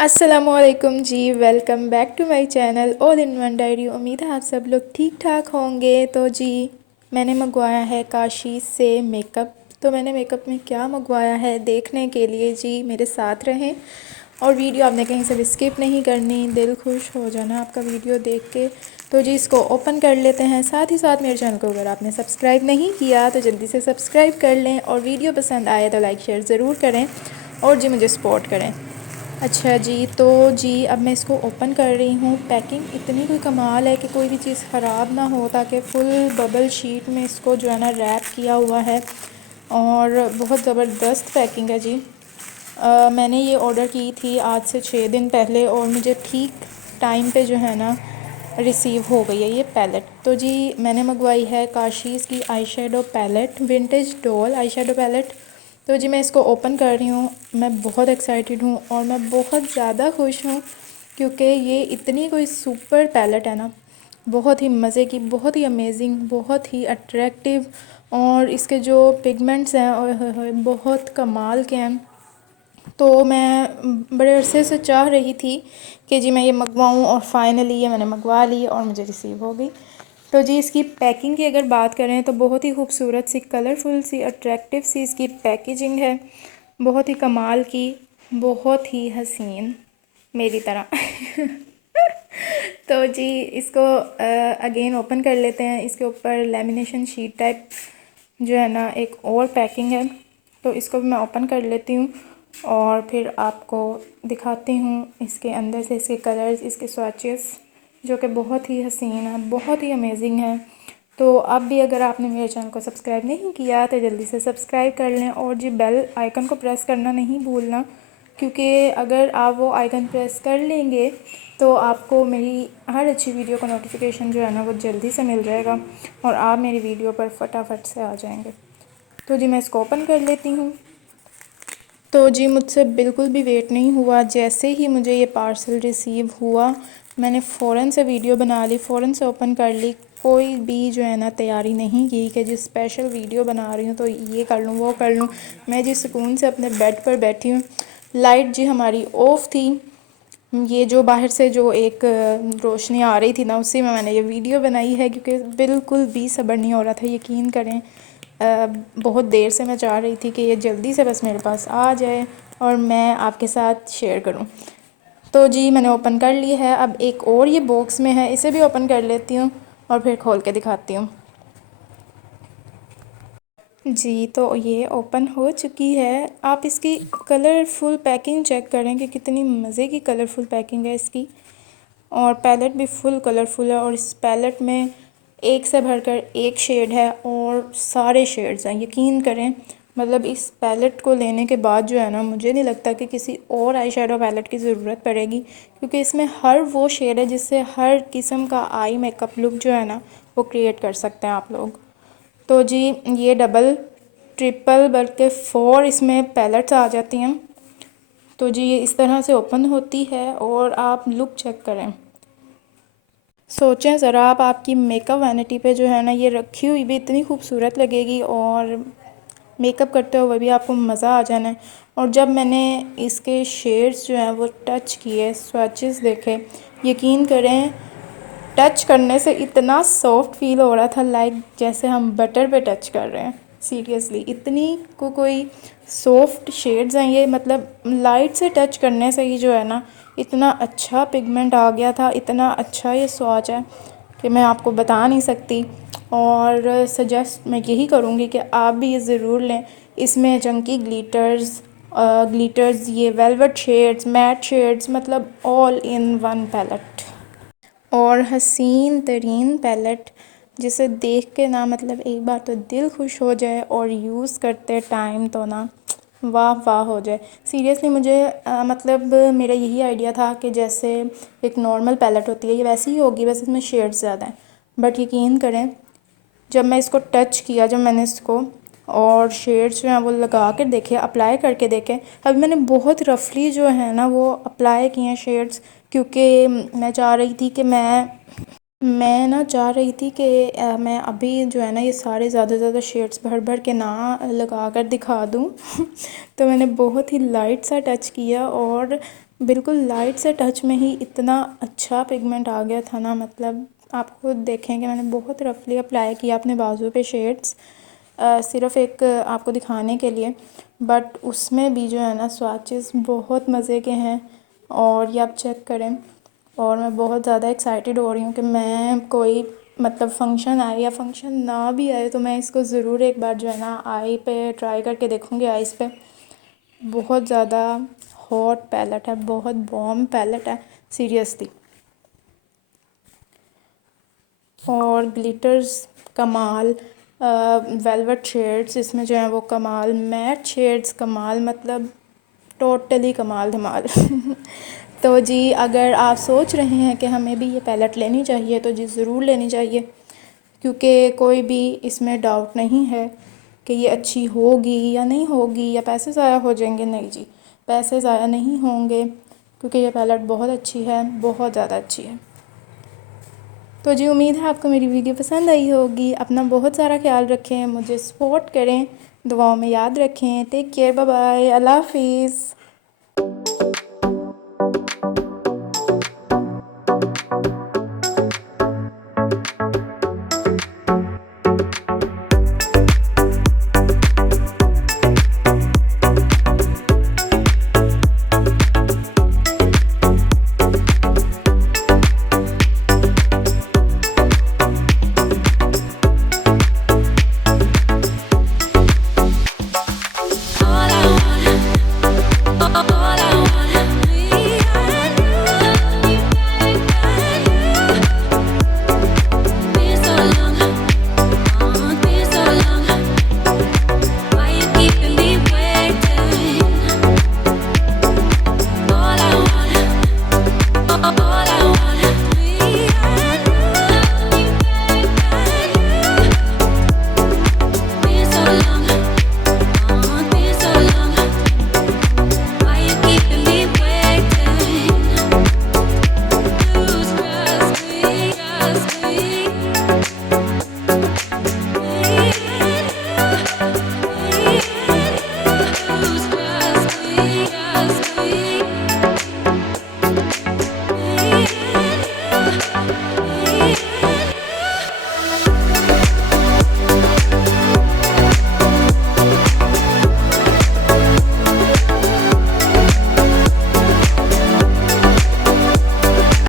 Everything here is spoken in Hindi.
अस्सलामुअलैकुम जी, welcome back to my channel all in one diary. उम्मीद है आप सब लोग ठीक ठाक होंगे। तो जी मैंने मंगवाया है काशी से मेकअप। तो मैंने मेकअप में क्या मंगवाया है देखने के लिए जी मेरे साथ रहें और वीडियो आपने कहीं से भी स्किप नहीं करनी, दिल खुश हो जाना आपका वीडियो देख के। तो जी इसको ओपन कर लेते हैं। साथ ही साथ मेरे चैनल को अगर आपने सब्सक्राइब नहीं किया तो जल्दी से सब्सक्राइब कर लें और वीडियो पसंद आए तो लाइक शेयर ज़रूर करें और जी मुझे सपोर्ट करें। अच्छा जी, तो जी अब मैं इसको ओपन कर रही हूँ। पैकिंग इतनी कोई कमाल है कि कोई भी चीज़ ख़राब ना हो, ताकि फुल बबल शीट में इसको जो है ना रैप किया हुआ है और बहुत ज़बरदस्त पैकिंग है जी। मैंने ये ऑर्डर की थी आज से 6 दिन पहले और मुझे ठीक टाइम पे जो है ना रिसीव हो गई है ये पैलेट। तो जी मैंने मंगवाई है काशीज़ की eye shadow palette, vintage doll eye shadow palette. तो जी मैं इसको ओपन कर रही हूँ। मैं बहुत एक्साइटेड हूँ और मैं बहुत ज़्यादा खुश हूँ क्योंकि ये इतनी कोई सुपर पैलेट है ना, बहुत ही मज़े की, बहुत ही अमेजिंग, बहुत ही अट्रैक्टिव। और इसके जो पिगमेंट्स हैं ओए होए होए बहुत कमाल के हैं। तो मैं बड़े अरसे से चाह रही थी कि जी मैं ये मंगवाऊँ और फाइनली ये मैंने मंगवा ली और मुझे रिसीव हो गई। तो जी इसकी पैकिंग की अगर बात करें तो बहुत ही खूबसूरत सी, कलरफुल सी, अट्रैक्टिव सी इसकी पैकेजिंग है, बहुत ही कमाल की, बहुत ही हसीन मेरी तरह। तो जी इसको अगेन ओपन कर लेते हैं। इसके ऊपर लेमिनेशन शीट टाइप जो है ना एक और पैकिंग है, तो इसको भी मैं ओपन कर लेती हूँ और फिर आपको दिखाती हूँ इसके अंदर से इसके कलर्स, इसके स्वैचेस जो कि बहुत ही हसीन है, बहुत ही अमेजिंग है। तो अब भी अगर आपने मेरे चैनल को सब्सक्राइब नहीं किया तो जल्दी से सब्सक्राइब कर लें और जी बेल आइकन को प्रेस करना नहीं भूलना, क्योंकि अगर आप वो आइकन प्रेस कर लेंगे तो आपको मेरी हर अच्छी वीडियो का नोटिफिकेशन जो है ना वो जल्दी से मिल जाएगा और आप मेरी वीडियो पर फटाफट से आ जाएंगे। तो जी मैं इसको ओपन कर लेती हूँ। तो जी मुझसे बिल्कुल भी वेट नहीं हुआ, जैसे ही मुझे ये पार्सल रिसीव हुआ मैंने फ़ौरन से वीडियो बना ली, फ़ौरन से ओपन कर ली। कोई भी जो है ना तैयारी नहीं की कि जी स्पेशल वीडियो बना रही हूँ तो ये कर लूँ वो कर लूँ। मैं जी सुकून से अपने बेड पर बैठी हूँ। लाइट जी हमारी ऑफ़ थी। ये जो बाहर से जो एक रोशनी आ रही थी ना उसी में मैंने ये वीडियो बनाई है, क्योंकि बिल्कुल भी सब्र नहीं हो रहा था, यकीन करें। बहुत देर से मैं चाह रही थी कि ये जल्दी से बस मेरे पास आ जाए और मैं आपके साथ शेयर करूं। तो जी मैंने ओपन कर ली है। अब एक और ये बॉक्स में है, इसे भी ओपन कर लेती हूँ और फिर खोल के दिखाती हूँ। जी तो ये ओपन हो चुकी है। आप इसकी कलरफुल पैकिंग चेक करें कि कितनी मज़े की कलरफुल पैकिंग है इसकी, और पैलेट भी फुल कलरफुल है। और इस पैलेट में एक से भरकर एक शेड है और सारे शेड्स हैं, यकीन करें। मतलब इस पैलेट को लेने के बाद जो है ना मुझे नहीं लगता कि किसी और आई शेडो पैलेट की ज़रूरत पड़ेगी, क्योंकि इसमें हर वो शेड है जिससे हर किस्म का आई मेकअप लुक जो है ना वो क्रिएट कर सकते हैं आप लोग। तो जी ये डबल, ट्रिपल, बल्कि 4 इसमें पैलेट्स आ जाती हैं। तो जी ये इस तरह से ओपन होती है और आप लुक चेक करें। सोचें ज़रा, आप आपकी मेकअप वैनिटी पे जो है ना ये रखी हुई भी इतनी खूबसूरत लगेगी और मेकअप करते हुए भी आपको मज़ा आ जाना है। और जब मैंने इसके शेड्स जो हैं वो टच किए, स्वैचेस देखे, यकीन करें टच करने से इतना सॉफ्ट फील हो रहा था, लाइक जैसे हम बटर पे टच कर रहे हैं। सीरियसली इतनी को कोई सॉफ्ट शेड्स हैं ये, मतलब लाइट से टच करने से ही जो है ना इतना अच्छा पिगमेंट आ गया था, इतना अच्छा ये स्वाच है कि मैं आपको बता नहीं सकती। और सजेस्ट मैं यही करूँगी कि आप भी ये ज़रूर लें। इसमें चंकी ग्लिटर्स, ये वेलवेट शेड्स, मैट शेड्स, मतलब ऑल इन वन पैलेट और हसीन तरीन पैलेट, जिसे देख के ना मतलब एक बार तो दिल खुश हो जाए और यूज़ करते टाइम तो ना वाह वाह हो जाए। सीरियसली मुझे मतलब मेरा यही आइडिया था कि जैसे एक नॉर्मल पैलेट होती है ये वैसी ही होगी, बस इसमें शेड्स ज़्यादा हैं। बट यकीन करें जब मैं इसको टच किया, जब मैंने इसको और शेड्स जो हैं वो लगा कर देखे, अप्लाई करके देखे, अभी मैंने बहुत रफली जो है ना वो अप्लाई किए हैं शेड्स, क्योंकि मैं चाह रही थी कि मैं ना चाह रही थी कि मैं अभी जो है ना ये सारे ज़्यादा से ज़्यादा शेड्स भर भर के ना लगा कर दिखा दूँ। तो मैंने बहुत ही लाइट सा टच किया और बिल्कुल लाइट से टच में ही इतना अच्छा पिगमेंट आ गया था ना, मतलब आप खुद देखें कि मैंने बहुत रफली अप्लाई किया अपने बाजू पे शेड्स, सिर्फ एक आपको दिखाने के लिए, बट उसमें भी जो है ना स्वाचेस बहुत मज़े के हैं। और ये आप चेक करें। और मैं बहुत ज़्यादा एक्साइटेड हो रही हूँ कि मैं कोई मतलब फंक्शन आए या फंक्शन ना भी आए तो मैं इसको ज़रूर एक बार जो है ना आई पे ट्राई करके देखूँगी, आइज़ पे। बहुत ज़्यादा हॉट पैलेट है, बहुत बॉम पैलेट है सीरियसली। और ग्लिटर्स कमाल, वेलवेट शेड्स इसमें जो है वो कमाल, मैट शेड्स कमाल, मतलब टोटली कमाल धमाल। तो जी अगर आप सोच रहे हैं कि हमें भी ये पैलेट लेनी चाहिए तो जी ज़रूर लेनी चाहिए, क्योंकि कोई भी इसमें डाउट नहीं है कि ये अच्छी होगी या नहीं होगी या पैसे ज़ाया हो जाएंगे। नहीं जी, पैसे ज़ाया नहीं होंगे क्योंकि ये पैलेट बहुत अच्छी है, बहुत ज़्यादा अच्छी है। तो जी उम्मीद है आपको मेरी वीडियो पसंद आई होगी। अपना बहुत सारा ख्याल रखें, मुझे सपोर्ट करें, दुआओं में याद रखें। टेक केयर, बाय बाय, अल्लाह हाफिज़।